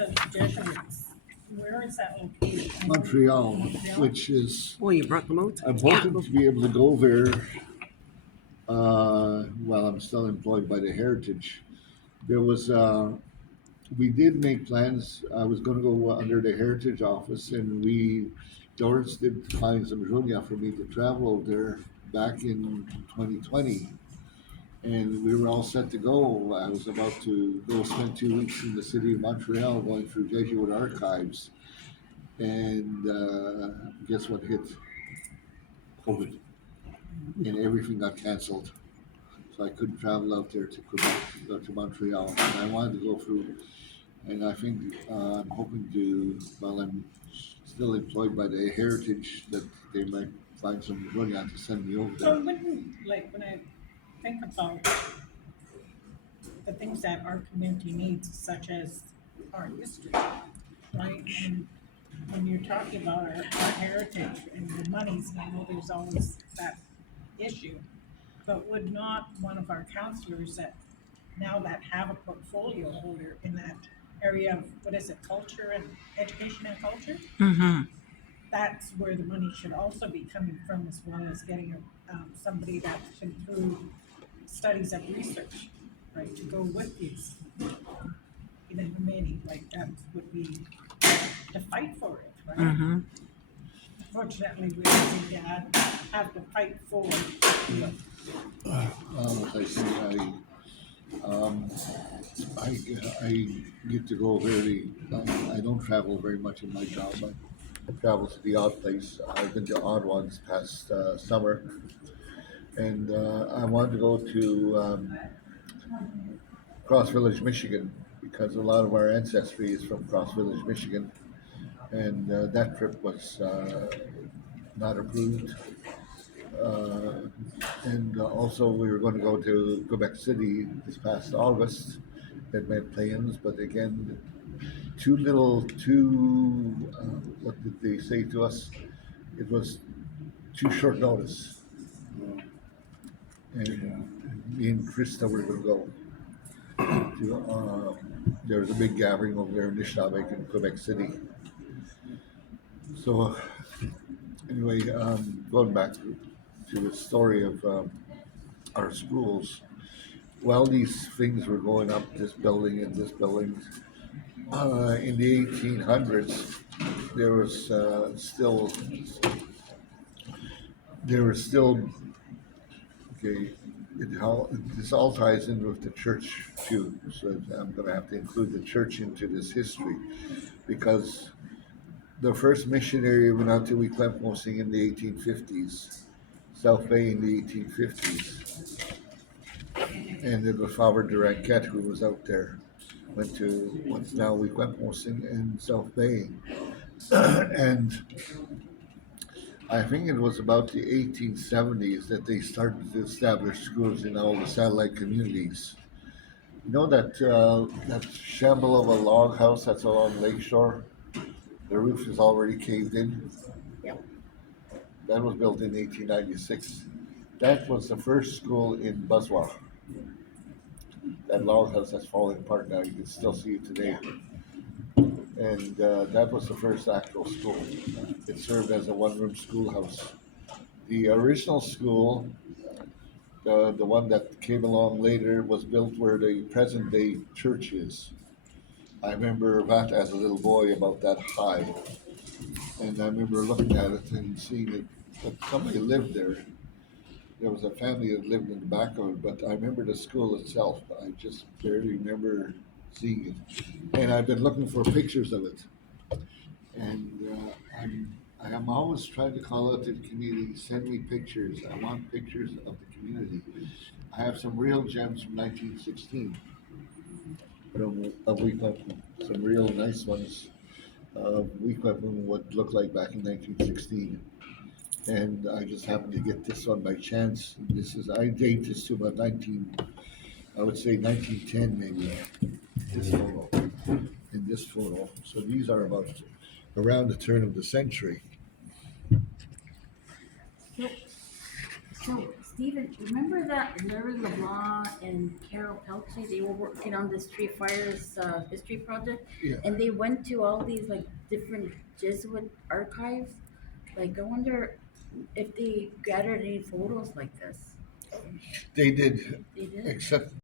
of Jesuits, where is that located? Montreal, Montreal? which is, Oh, you brought them out? I'm hoping to be able to go there while I'm still employed by the Heritage. There was, we did make plans. I was going to go under the Heritage office, and Doris did find some Julia for me to travel over there back in 2020. And we were all set to go. I was about to go spend 2 weeks in the city of Montreal going through Jesuit archives. And guess what hit? COVID. And everything got canceled. So I couldn't travel out there to Quebec, to Montreal. And I wanted to go through, and I think I'm hoping to, while I'm still employed by the Heritage, that they might find some money to send me over So there. when I think about the things that our community needs, such as our history, right? And when you're talking about our heritage and the monies, I know there's always that issue. But would not one of our counselors that now that have a portfolio holder in that area of, what is it, culture and education and culture? Mm-hmm. That's where the money should also be coming from, as well as getting somebody that's been through studies of research, right, to go with these in a committee, like that would be to fight for it, right? Mm-hmm. Fortunately, we didn't have to fight for it. As I said, um, I, I get to go very, I don't travel very much in my job. I travel to the odd place. I've been to Ottawa this past summer, and I wanted to go to Cross Village, Michigan, because a lot of our ancestry is from Cross Village, Michigan, and that trip was not approved. Uh, and also, we were going to go to Quebec City this past August. It meant plans, but again, what did they say to us? It was too short notice. And me and Krista were going to go. There was a big gathering over there in Nishnawbe in Quebec City. So, anyway, going back to the story of our schools, while these things were going up, this building and this building, in the 1800s, there was still okay. This all ties in with the church too, so I'm going to have to include the church into this history, because the first missionary went out to Wequempmosing in the 1850s, South Bay in the 1850s, and it was Father Duranquet who was out there. Went to what's now Wequempmosing and South Bay, and I think it was about the 1870s that they started to establish schools in all the satellite communities. You know that shamble of a log house that's along Lakeshore? The roof is already caved in. Yep. That was built in 1896. That was the first school in Buswell. That log house that's falling apart now, you can still see it today. And that was the first actual school. It served as a one-room schoolhouse. The original school, the one that came along later, was built where the present-day church is. I remember that as a little boy, about that high, and I remember looking at it and seeing it. But somebody lived there. There was a family that lived in the back of it, but I remember the school itself. But I just barely remember seeing it. And I've been looking for pictures of it, and I am always trying to call out to the community, send me pictures. I want pictures of the community. I have some real gems from 1916 of Wequempum, some real nice ones of Wequempum, what looked like back in 1916. And I just happened to get this one by chance. I date this to about I would say 1910 maybe, this photo, in this photo. So these are about around the turn of the century. So Steven, remember LeBlanc and Carol Pelche, they were working on the Street Fires, history project? Yeah. And they went to all these like different Jesuit archives, like I wonder if they gathered any photos like this. They did, They did? except